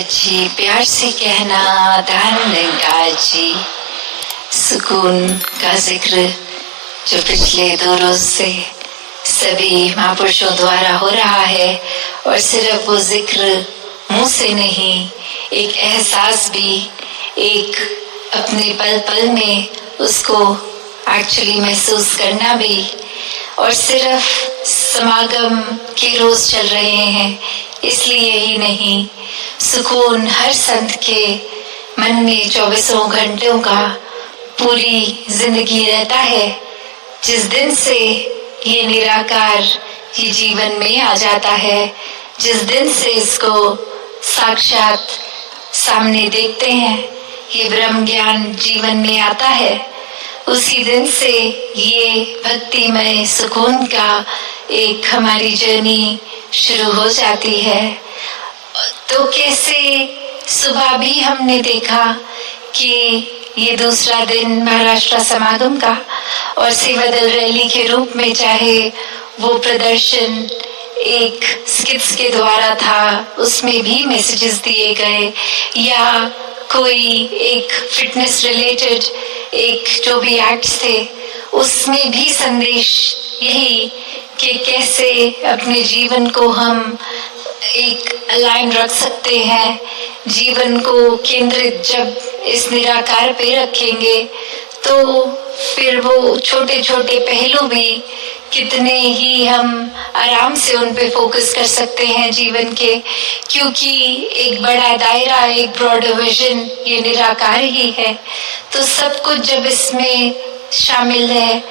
पंडित जी प्यार से कहना ध्यान गंगा जी। सुकून का जिक्र जो पिछले 2 रोज से सभी महापुरुषों द्वारा हो रहा है, और सिर्फ वो जिक्र मुंह से नहीं, एक एहसास भी, एक अपने पल पल में उसको एक्चुअली महसूस करना भी। और सिर्फ समागम के रोज चल रहे हैं इसलिए ही नहीं, सुकून हर संत के मन में 24 घंटों का पूरी जिंदगी रहता है। जिस दिन से ये निराकार ये जीवन में आ जाता है, जिस दिन से इसको साक्षात सामने देखते हैं, ये ब्रह्म ज्ञान जीवन में आता है, उसी दिन से ये भक्तिमय सुकून का एक हमारी जर्नी शुरू हो जाती है। तो कैसे सुबह भी हमने देखा कि ये दूसरा दिन महाराष्ट्र समागम का, और सेवा दल रैली के रूप में चाहे वो प्रदर्शन एक स्किट्स के द्वारा था, उसमें भी मैसेजेस दिए गए, या कोई एक फिटनेस रिलेटेड एक जो भी एक्ट्स थे, उसमें भी संदेश यही कि कैसे अपने जीवन को हम एक अलाइन रख सकते हैं। जीवन को केंद्रित जब इस निराकार पे रखेंगे तो फिर वो छोटे छोटे पहलू भी कितने ही हम आराम से उन पे फोकस कर सकते हैं जीवन के, क्योंकि एक बड़ा दायरा, एक ब्रॉडर विजन ये निराकार ही है। तो सब कुछ जब इसमें शामिल है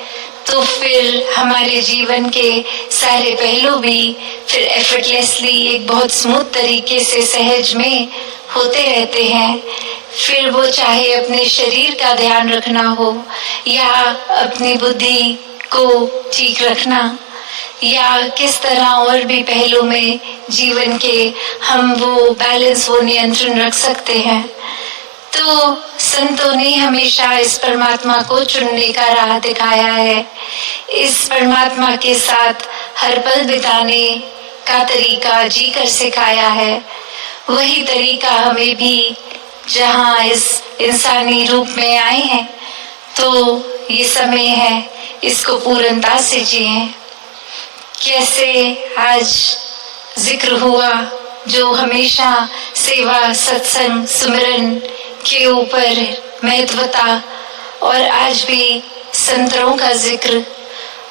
तो फिर हमारे जीवन के सारे पहलू भी फिर एफर्टलेसली एक बहुत स्मूथ तरीके से सहज में होते रहते हैं। फिर वो चाहे अपने शरीर का ध्यान रखना हो, या अपनी बुद्धि को ठीक रखना, या किस तरह और भी पहलू में जीवन के हम वो बैलेंस, वो नियंत्रण रख सकते हैं। तो संतों ने हमेशा इस परमात्मा को चुनने का राह दिखाया है, इस परमात्मा के साथ हर पल बिताने का तरीका जी कर सिखाया है। वही तरीका हमें भी, जहाँ इस इंसानी रूप में आए हैं, तो ये समय है इसको पूर्णता से जिएं। कैसे आज जिक्र हुआ जो हमेशा सेवा, सत्संग, सुमिरन के ऊपर महत्वता, और आज भी संतों का जिक्र।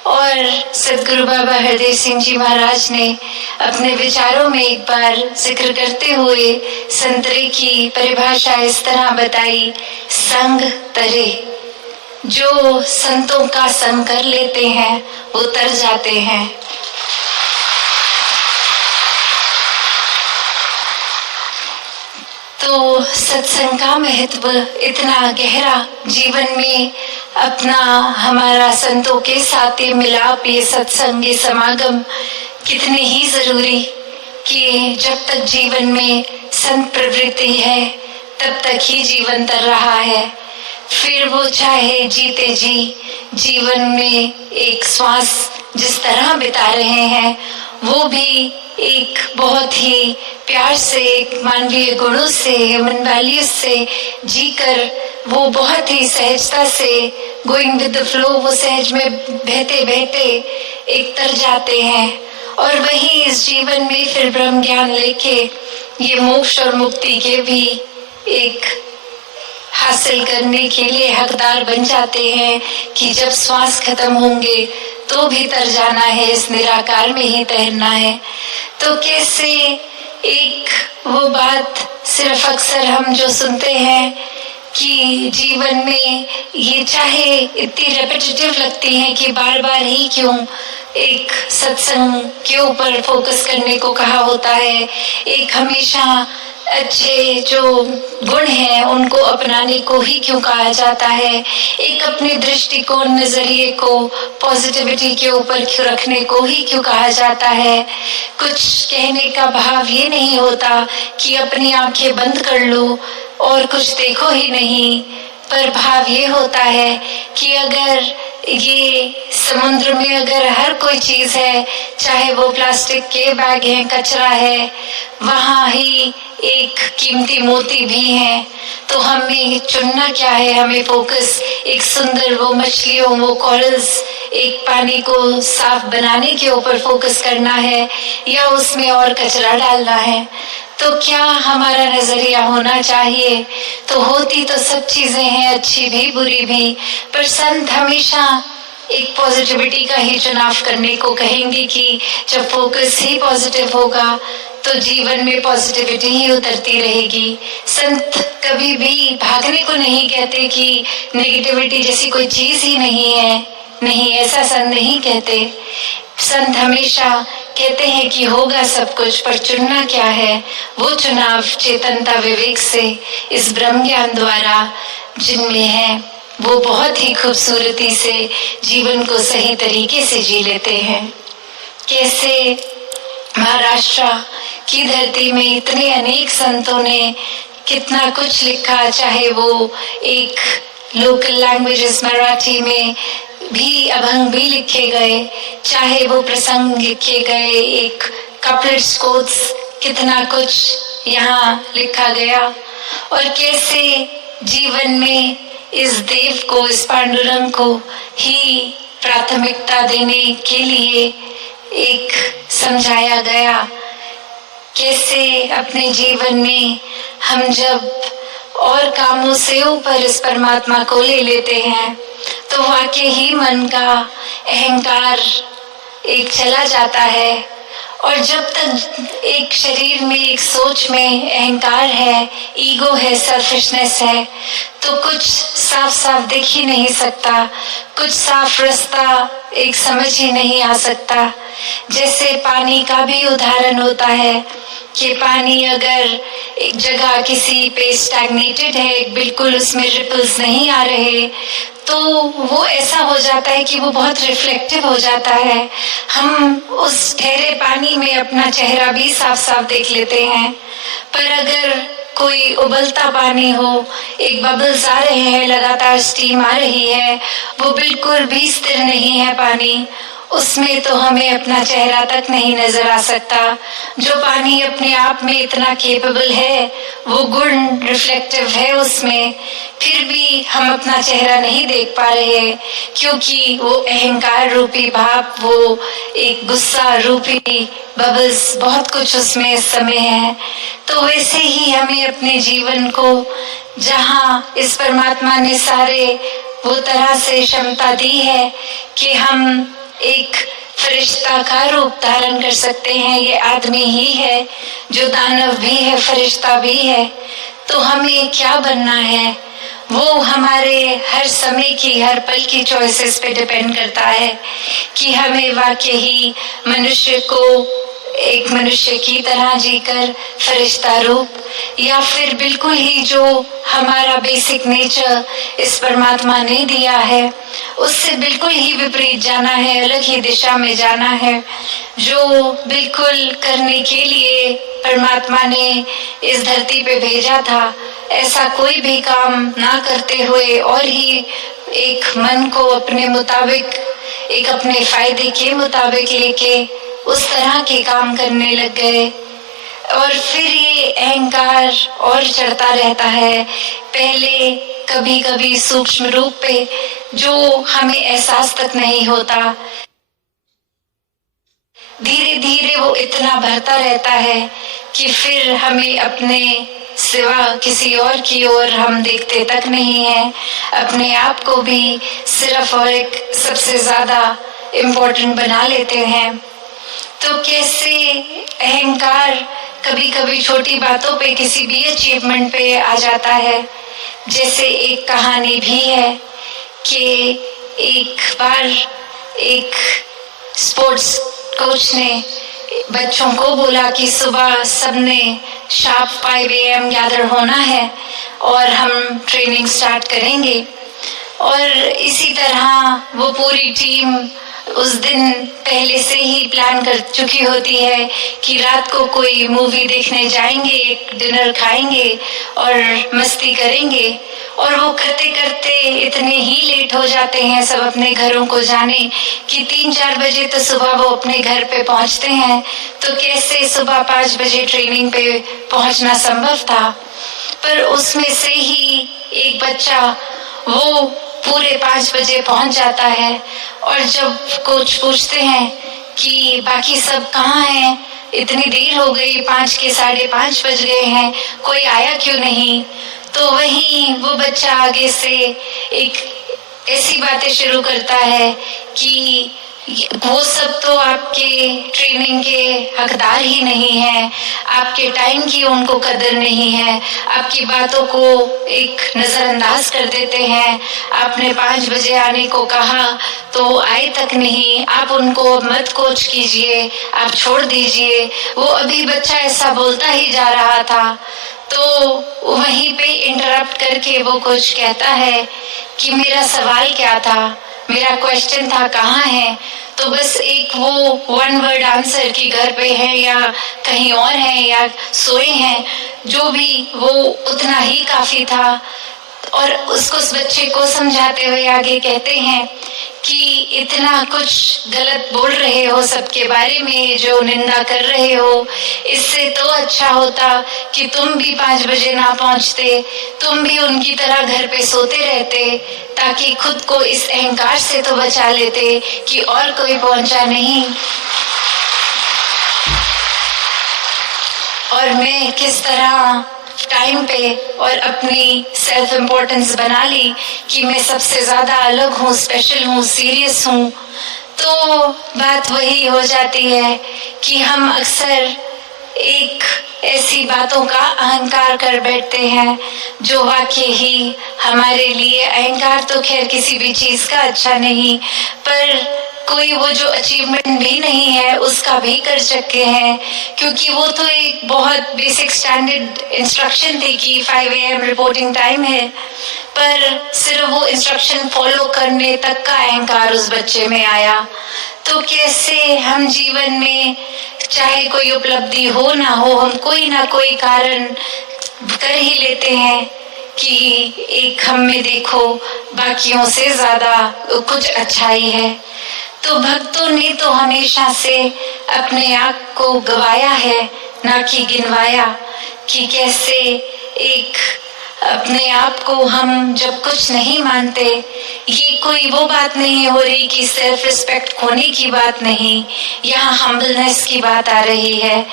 और सदगुरु बाबा हरदेव सिंह जी महाराज ने अपने विचारों में एक बार जिक्र करते हुए संतरे की परिभाषा इस तरह बताई, संग तरे। जो संतों का संग कर लेते हैं वो तर जाते हैं। तो सत्संग का महत्व इतना गहरा, जीवन में अपना हमारा संतों के साथ ये मिलाप, ये सत्संग, ये समागम कितने ही जरूरी, कि जब तक जीवन में संत प्रवृत्ति है तब तक ही जीवन तर रहा है। फिर वो चाहे जीते जी जीवन में एक श्वास जिस तरह बिता रहे हैं, वो भी एक बहुत ही प्यार से, एक मानवीय गुणों से, ह्यूमन वैल्यूज से जीकर वो बहुत ही सहजता से गोइंग विद द फ्लो, वो सहज में बहते बहते एक तर जाते हैं। और वही इस जीवन में फिर ब्रह्म ज्ञान लेके ये मोक्ष और मुक्ति के भी एक हासिल करने के लिए हकदार बन जाते हैं, कि जब श्वास खत्म होंगे तो भी तर जाना है, इस निराकार में ही तैरना है। तो कैसे एक वो बात सिर्फ अक्सर हम जो सुनते हैं कि जीवन में ये चाहे इतनी रेपिटेटिव लगती है कि बार बार ही क्यों एक सत्संग के ऊपर फोकस करने को कहा होता है, एक हमेशा अच्छे जो गुण हैं उनको अपनाने को ही क्यों कहा जाता है, एक अपने दृष्टिकोण, नजरिए को पॉजिटिविटी के ऊपर क्यों रखने को ही क्यों कहा जाता है। कुछ कहने का भाव ये नहीं होता कि अपनी आंखें बंद कर लो और कुछ देखो ही नहीं, पर भाव ये होता है कि अगर ये समुद्र में अगर हर कोई चीज है, चाहे वो प्लास्टिक के बैग है, कचरा है, वहाँ ही एक कीमती मोती भी हैं। तो हमें चुनना क्या है, हमें फोकस एक सुंदर वो मछलियों, वो कॉरल्स, एक पानी को साफ बनाने के ऊपर फोकस करना है या उसमें और कचरा डालना है। तो क्या हमारा नजरिया होना चाहिए? तो होती तो सब चीजें हैं, अच्छी भी बुरी भी, पर संत हमेशा एक पॉजिटिविटी का ही चुनाव करने को कहेंगे कि जब फोकस ही पॉजिटिव होगा तो जीवन में पॉजिटिविटी ही उतरती रहेगी। संत कभी भी भागने को नहीं कहते कि नेगेटिविटी जैसी कोई चीज ही नहीं है, नहीं, ऐसा संत नहीं कहते। संत हमेशा कहते हैं कि होगा सब कुछ, पर चुनना क्या है, वो चुनाव चेतनता विवेक से इस ब्रह्म ज्ञान द्वारा जिनमें है, वो बहुत ही खूबसूरती से जीवन को सही तरीके से जी लेते हैं। कैसे महाराष्ट्र की धरती में इतने अनेक संतों ने कितना कुछ लिखा, चाहे वो एक लोकल लैंग्वेजेस मराठी में भी अभंग भी लिखे गए, चाहे वो प्रसंग लिखे गए, एक कपलेट्स कोट्स, कितना कुछ यहाँ लिखा गया। और कैसे जीवन में इस देव को, इस पांडुरंग को ही प्राथमिकता देने के लिए एक समझाया गया। कैसे अपने जीवन में हम जब और कामों से ऊपर इस परमात्मा को ले लेते हैं तो वाकई ही मन का अहंकार एक चला जाता है। और जब तक एक शरीर में, एक सोच में अहंकार है, ईगो है, सेल्फिशनेस है, तो कुछ साफ साफ दिख ही नहीं सकता, कुछ साफ रास्ता एक समझ ही नहीं आ सकता। जैसे पानी का भी उदाहरण होता है कि पानी अगर एक जगह किसी पे स्टैग्नेटेड है, बिल्कुल उसमें रिपल्स नहीं आ रहे, तो वो ऐसा हो जाता है कि वो बहुत रिफ्लेक्टिव हो जाता है। हम उस ठहरे पानी में अपना चेहरा भी साफ साफ देख लेते हैं। पर अगर कोई उबलता पानी हो, एक बबल्स आ रहे हैं, लगातार स्टीम आ रही है, वो बिल्कुल भी स्थिर नहीं है पानी, उसमें तो हमें अपना चेहरा तक नहीं नजर आ सकता। जो पानी अपने आप में इतना कैपेबल है, वो गुण रिफ्लेक्टिव है उसमें, फिर भी हम अपना चेहरा नहीं देख पा रहे क्योंकि वो अहंकार रूपी भाव, वो एक गुस्सा रूपी बबल्स, बहुत कुछ उसमें इस समय है। तो वैसे ही हमें अपने जीवन को, जहाँ इस परमात्मा ने सारे वो तरह से क्षमता दी है कि हम एक फरिश्ता का रूप धारण कर सकते हैं, ये आदमी ही है जो दानव भी है, फरिश्ता भी है। तो हमें क्या बनना है, वो हमारे हर समय की, हर पल की चॉइसेस पे डिपेंड करता है कि हमें वाकई ही मनुष्य को एक मनुष्य की तरह जीकर फरिश्ता रूप, या फिर बिल्कुल ही जो हमारा बेसिक नेचर इस परमात्मा ने दिया है उससे बिल्कुल ही विपरीत जाना है, अलग ही दिशा में जाना है। जो बिल्कुल करने के लिए परमात्मा ने इस धरती पे भेजा था, ऐसा कोई भी काम ना करते हुए और ही एक मन को अपने मुताबिक, एक अपने फायदे के मुताबिक लेके उस तरह के काम करने लग गए। और फिर ये अहंकार और चढ़ता रहता है, पहले कभी कभी सूक्ष्म रूप पे जो हमें एहसास तक नहीं होता, धीरे धीरे वो इतना बढ़ता रहता है कि फिर हमें अपने सिवा किसी और की ओर हम देखते तक नहीं है, अपने आप को भी सिर्फ और एक सबसे ज्यादा इम्पोर्टेंट बना लेते हैं। तो कैसे अहंकार कभी कभी छोटी बातों पे, किसी भी अचीवमेंट पे आ जाता है। जैसे एक कहानी भी है कि एक बार एक स्पोर्ट्स कोच ने बच्चों को बोला कि सुबह सबने शार्प 5 AM गैदर होना है और हम ट्रेनिंग स्टार्ट करेंगे। और इसी तरह वो पूरी टीम उस दिन पहले से ही प्लान कर चुकी होती है कि रात को कोई मूवी देखने जाएंगे, एक डिनर खाएंगे और मस्ती करेंगे, और वो करते करते इतने ही लेट हो जाते हैं सब अपने घरों को जाने कि 3-4 बजे तो सुबह वो अपने घर पे पहुंचते हैं। तो कैसे सुबह 5 बजे ट्रेनिंग पे पहुंचना संभव था? पर उसमें से ही एक बच्चा वो पूरे 5 बजे पहुंच जाता है, और जब कोच पूछते हैं कि बाकी सब कहाँ हैं, इतनी देर हो गई, 5 के 5:30 बज गए हैं, कोई आया क्यों नहीं? तो वहीं वो बच्चा आगे से एक ऐसी बातें शुरू करता है कि वो सब तो आपके ट्रेनिंग के हकदार ही नहीं है, आपके टाइम की उनको कदर नहीं है, आपकी बातों को एक नजरअंदाज कर देते हैं। आपने 5 बजे आने को कहा तो वो आए तक नहीं, आप उनको मत कोच कीजिए, आप छोड़ दीजिए। वो अभी बच्चा ऐसा बोलता ही जा रहा था, तो वहीं पे इंटरप्ट करके वो कोच कहता है कि मेरा सवाल क्या था, मेरा क्वेश्चन था कहाँ है? तो बस एक वो 1 वर्ड आंसर कि घर पे है या कहीं और है या सोए हैं, जो भी वो उतना ही काफी था। और उसको उस बच्चे को समझाते हुए आगे कहते हैं कि इतना कुछ गलत बोल रहे हो सबके बारे में, जो निंदा कर रहे हो, इससे तो अच्छा होता कि तुम भी 5 बजे ना पहुंचते, तुम भी उनकी तरह घर पे सोते रहते, ताकि खुद को इस अहंकार से तो बचा लेते कि और कोई पहुंचा नहीं। और मैं किस तरह टाइम पे और अपनी सेल्फ इम्पोर्टेंस बना ली कि मैं सबसे ज्यादा अलग हूँ, स्पेशल हूँ, सीरियस हूँ। तो बात वही हो जाती है कि हम अक्सर एक ऐसी बातों का अहंकार कर बैठते हैं जो वाकई ही हमारे लिए, अहंकार तो खैर किसी भी चीज का अच्छा नहीं, पर कोई वो जो अचीवमेंट भी नहीं है उसका भी कर चुके हैं, क्योंकि वो तो एक बहुत बेसिक स्टैंडर्ड इंस्ट्रक्शन थी कि 5 AM रिपोर्टिंग टाइम है, पर सिर्फ वो इंस्ट्रक्शन फॉलो करने तक का अहंकार उस बच्चे में आया। तो कैसे हम जीवन में चाहे कोई उपलब्धि हो ना हो, हम कोई ना कोई कारण कर ही लेते हैं कि एक हम में देखो बाकियों से ज्यादा कुछ अच्छाई है। तो भक्तों ने तो हमेशा से अपने आप को गवाया है, ना कि गिनवाया, कि कैसे एक अपने आप को हम जब कुछ नहीं मानते, ये कोई वो बात नहीं हो रही कि सेल्फ रिस्पेक्ट खोने की बात नहीं, यहाँ हम्बलनेस की बात आ रही है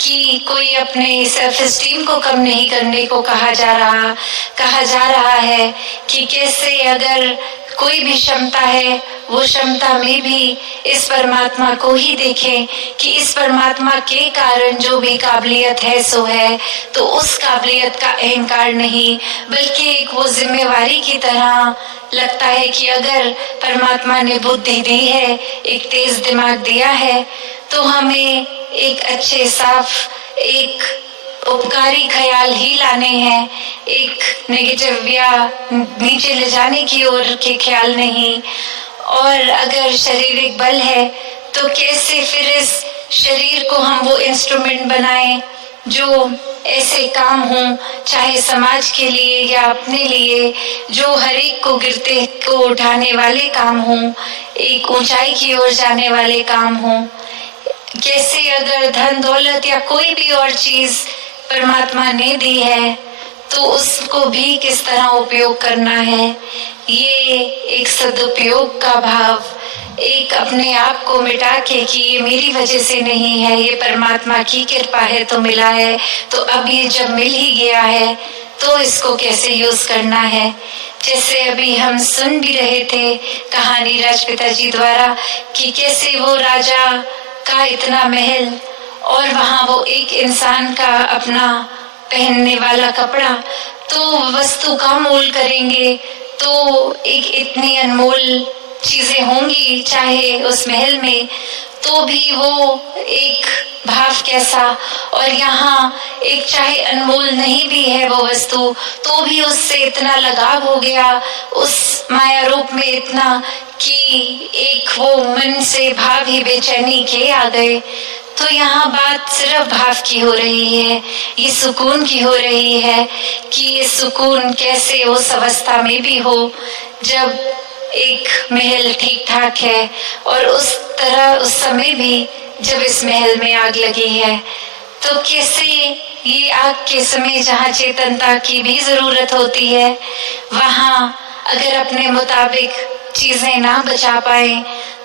कि कोई अपने सेल्फ एस्टीम को कम नहीं करने को कहा जा रहा है कि कैसे अगर कोई भी क्षमता है, वो क्षमता में भी इस परमात्मा को ही देखें कि इस परमात्मा के कारण जो भी काबिलियत है सो है, तो उस काबिलियत का अहंकार नहीं बल्कि एक वो जिम्मेवारी की तरह लगता है कि अगर परमात्मा ने बुद्धि दी है, एक तेज दिमाग दिया है, तो हमें एक अच्छे साफ एक उपकारी ख्याल ही लाने हैं, एक नेगेटिव या नीचे ले जाने की ओर के ख्याल नहीं। और अगर शारीरिक बल है तो कैसे फिर इस शरीर को हम वो इंस्ट्रूमेंट बनाएं जो ऐसे काम हों, चाहे समाज के लिए या अपने लिए, जो हर एक को गिरते को उठाने वाले काम हों, एक ऊंचाई की ओर जाने वाले काम हों। कैसे अगर धन दौलत या कोई भी और चीज परमात्मा ने दी है तो उसको भी किस तरह उपयोग करना है, ये एक सदुपयोग का भाव, एक अपने आप को मिटा के कि ये मेरी वजह से नहीं है, ये परमात्मा की कृपा है तो मिला है, तो अब ये जब मिल ही गया है तो इसको कैसे यूज करना है। जैसे अभी हम सुन भी रहे थे कहानी राजपिता जी द्वारा कि कैसे वो राजा का इतना महल और वहाँ वो एक इंसान का अपना पहनने वाला कपड़ा, तो वस्तु का मोल करेंगे तो एक इतनी अनमोल चीजें होंगी चाहे उस महल में, तो भी वो एक भाव कैसा, और यहाँ एक चाहे अनमोल नहीं भी है वो वस्तु, तो भी उससे इतना लगाव हो गया, उस माया रूप में इतना कि एक वो मन से भाव ही बेचैनी के आ गए। तो यहाँ बात सिर्फ भाव की हो रही है, ये सुकून की हो रही है कि ये सुकून कैसे उस अवस्था में भी हो जब एक महल ठीक ठाक है, और उस तरह उस समय भी जब इस महल में आग लगी है, तो कैसे ये आग के समय जहाँ चेतनता की भी जरूरत होती है, वहाँ अगर अपने मुताबिक चीजें ना बचा पाए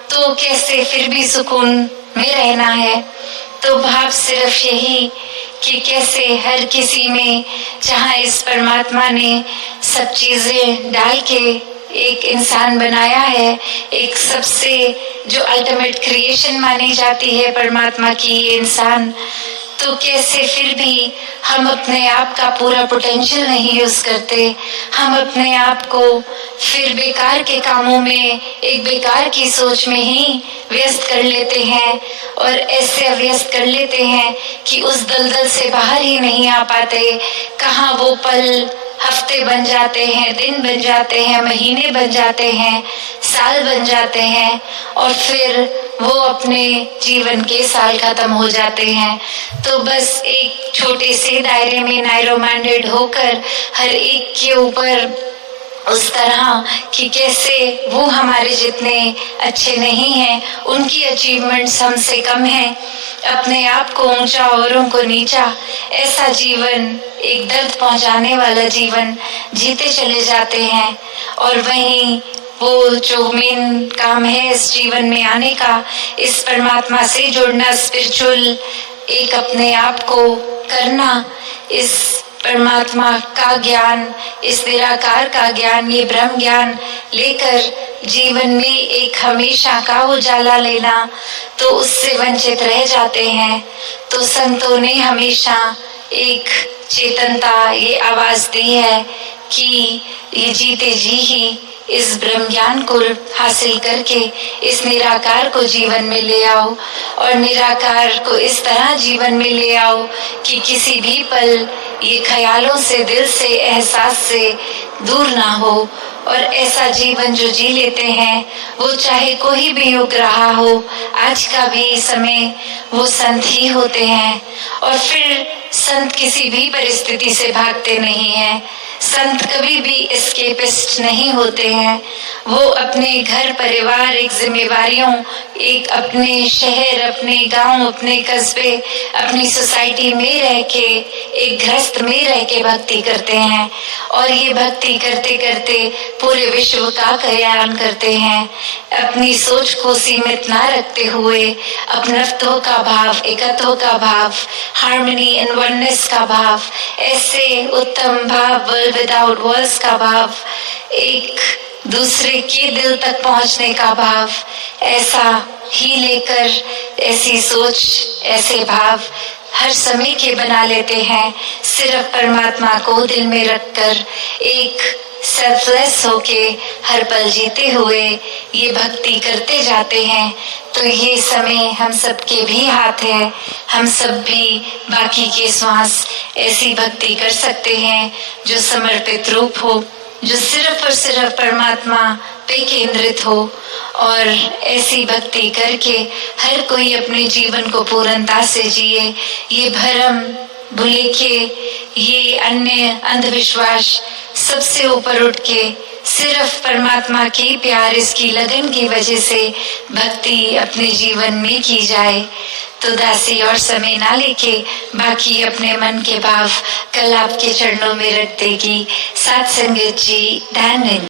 तो कैसे फिर भी सुकून में रहना है। तो भाव सिर्फ यही कि कैसे हर किसी में जहाँ इस परमात्मा ने सब चीजें डाल के एक इंसान बनाया है, एक सबसे जो अल्टीमेट क्रिएशन मानी जाती है परमात्मा की ये इंसान, तो कैसे फिर भी हम अपने आप का पूरा पोटेंशियल नहीं यूज करते, हम अपने आप को फिर बेकार के कामों में, एक बेकार की सोच में ही व्यस्त कर लेते हैं, और ऐसे व्यस्त कर लेते हैं कि उस दलदल से बाहर ही नहीं आ पाते। कहाँ वो पल हफ्ते बन जाते हैं, दिन बन जाते हैं, महीने बन जाते हैं, साल बन जाते हैं, और फिर वो अपने जीवन के साल खत्म हो जाते हैं। तो बस एक छोटे से दायरे में नैरो माइंडेड होकर हर एक के ऊपर उस तरह कि कैसे वो हमारे जितने अच्छे नहीं हैं, उनकी अचीवमेंट्स हमसे कम हैं, अपने आप को ऊंचा औरों को नीचा, ऐसा जीवन, एक दर्द पहुंचाने वाला जीवन जीते चले जाते हैं। और वहीं वो जो मेन काम है इस जीवन में आने का, इस परमात्मा से जुड़ना, स्पिरिचुअल एक अपने आप को करना, इस परमात्मा का ज्ञान, इस निराकार का ज्ञान, ये ब्रह्म ज्ञान लेकर जीवन में एक हमेशा का उजाला लेना, तो उससे वंचित रह जाते हैं। तो संतों ने हमेशा एक चेतनता, ये आवाज दी है कि ये जीते जी ही इस ब्रह्म ज्ञान को हासिल करके इस निराकार को जीवन में ले आओ, और निराकार को इस तरह जीवन में ले आओ कि किसी भी पल ये ख्यालों से, दिल से, एहसास से दूर ना हो। और ऐसा जीवन जो जी लेते हैं, वो चाहे कोई भी युग रहा हो, आज का भी समय, वो संत ही होते हैं। और फिर संत किसी भी परिस्थिति से भागते नहीं हैं, संत कभी भी एस्केपिस्ट नहीं होते हैं। वो अपने घर परिवार, एक जिम्मेवारियों, एक अपने शहर, अपने गांव, अपने कस्बे, अपनी सोसाइटी में रह के, एक गृहस्थ में रह के भक्ति करते हैं, और ये भक्ति करते करते पूरे विश्व का कल्याण करते हैं, अपनी सोच को सीमित ना रखते हुए अपनत्व का भाव, एकत्व का भाव, हार्मनी एंड वननेस का भाव, ऐसे उत्तम भाव, वर्ल्ड विदाउट वर्ड्स का भाव, एक दूसरे के दिल तक पहुंचने का भाव, ऐसा ही लेकर, ऐसी सोच, ऐसे भाव हर समय के बना लेते हैं, सिर्फ परमात्मा को दिल में रखकर, एक सेल्फलेस होके हर पल जीते हुए ये भक्ति करते जाते हैं। तो ये समय हम सबके भी हाथ है, हम सब भी बाकी के श्वास ऐसी भक्ति कर सकते हैं जो समर्पित रूप हो, जो सिर्फ और सिर्फ परमात्मा पे केंद्रित हो, और ऐसी भक्ति करके हर कोई अपने जीवन को पूर्णता से जिए। ये भरम भूले के, ये अन्य अंधविश्वास सबसे ऊपर उठ के सिर्फ परमात्मा की प्यार, इसकी लगन की वजह से भक्ति अपने जीवन में की जाए। तो दासी और समय ना लेके बाकी अपने मन के भाव कल आपके चरणों में रख देगी। साथ संगत जी, ध्यान